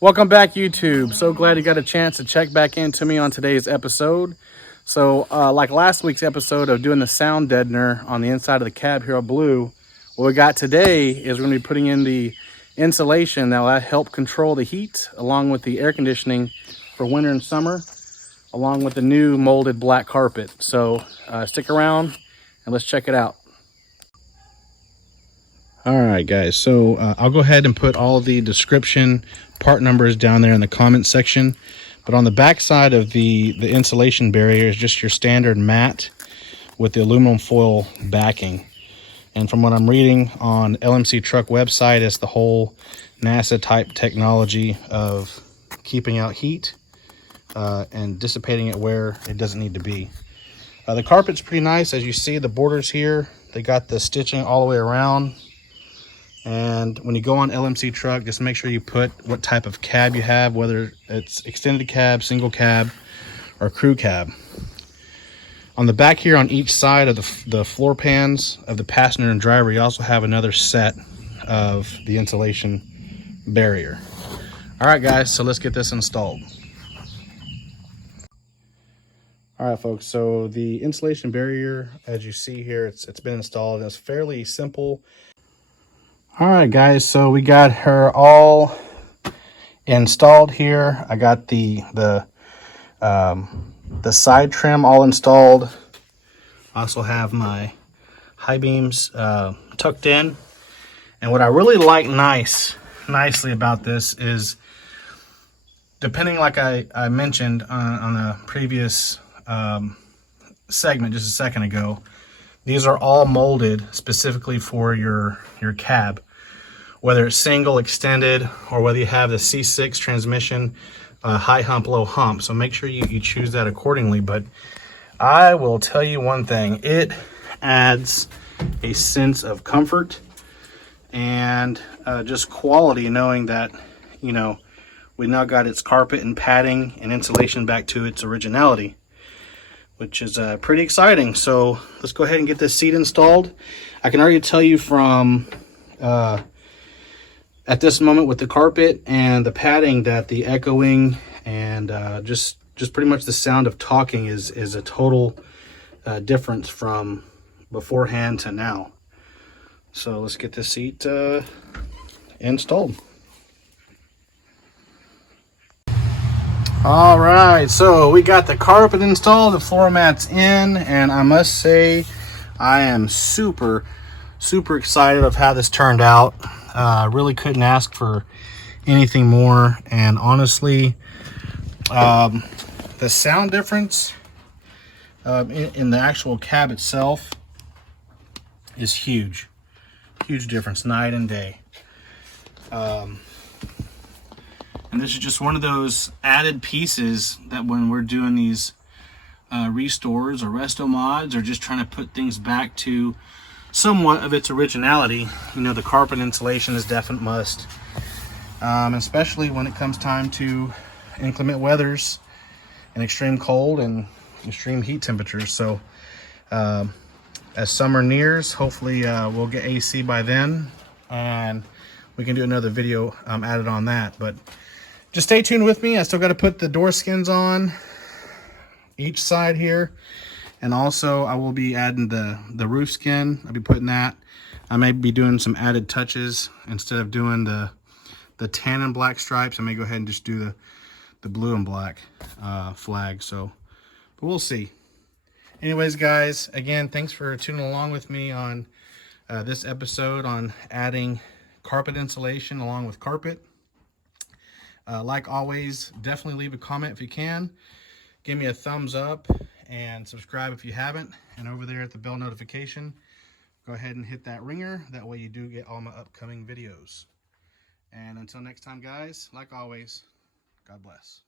Welcome back, YouTube. So glad you got a chance to check back into me on today's episode. So, like last week's episode of doing the sound deadener on the inside of the Cab Hero Blue, what we got today is we're going to be putting in the insulation that will help control the heat, along with the air conditioning for winter and summer, along with the new molded black carpet. So, stick around and let's check it out. All right, guys, so I'll go ahead and put all the description part numbers down there in the comment section. But on the back side of the insulation barrier is just your standard mat with the aluminum foil backing. And from what I'm reading on LMC Truck website, it's the whole NASA type technology of keeping out heat and dissipating it where it doesn't need to be. The carpet's pretty nice. As you see, the borders here, they got the stitching all the way around. And when you go on LMC Truck, just make sure you put what type of cab you have, whether it's extended cab, single cab, or crew cab. On the back here on each side of the floor pans of the passenger and driver, you also have another set of the insulation barrier. All right, guys, so let's get this installed. All right, folks, so the insulation barrier, as you see here, it's been installed. It's fairly simple. All right, guys, so we got her all installed here. I got the side trim all installed. I also have my high beams tucked in. And what I really like nicely about this is, depending, like I mentioned on a previous segment just a second ago, these are all molded specifically for your cab. Whether it's single, extended, or whether you have the C6 transmission, high hump, low hump. So make sure you choose that accordingly. But I will tell you one thing, it adds a sense of comfort and just quality, knowing that, you know, we now got its carpet and padding and insulation back to its originality, which is pretty exciting. So let's go ahead and get this seat installed. I can already tell you from at this moment with the carpet and the padding that the echoing and just pretty much the sound of talking is a total difference from beforehand to now. So let's get this seat installed. All right, so we got the carpet installed, the floor mats in, and I must say I am super excited of how this turned out. Really couldn't ask for anything more, and honestly, the sound difference in the actual cab itself is huge difference, night and day. And this is just one of those added pieces that when we're doing these restores or resto mods, or just trying to put things back to somewhat of its originality, you know, the carpet insulation is a definite must, especially when it comes time to inclement weathers and extreme cold and extreme heat temperatures. So as summer nears, hopefully we'll get AC by then, and we can do another video added on that. But just stay tuned with me. I still got to put the door skins on each side here. And also I will be adding the roof skin. I'll be putting that. I may be doing some added touches. Instead of doing the tan and black stripes, I may go ahead and just do the blue and black flag. So, but we'll see. Anyways, guys, again, thanks for tuning along with me on this episode on adding carpet insulation along with carpet. Like always, definitely leave a comment if you can. Give me a thumbs up and subscribe if you haven't. And over there at the bell notification, go ahead and hit that ringer. That way you do get all my upcoming videos. And until next time, guys, like always, God bless.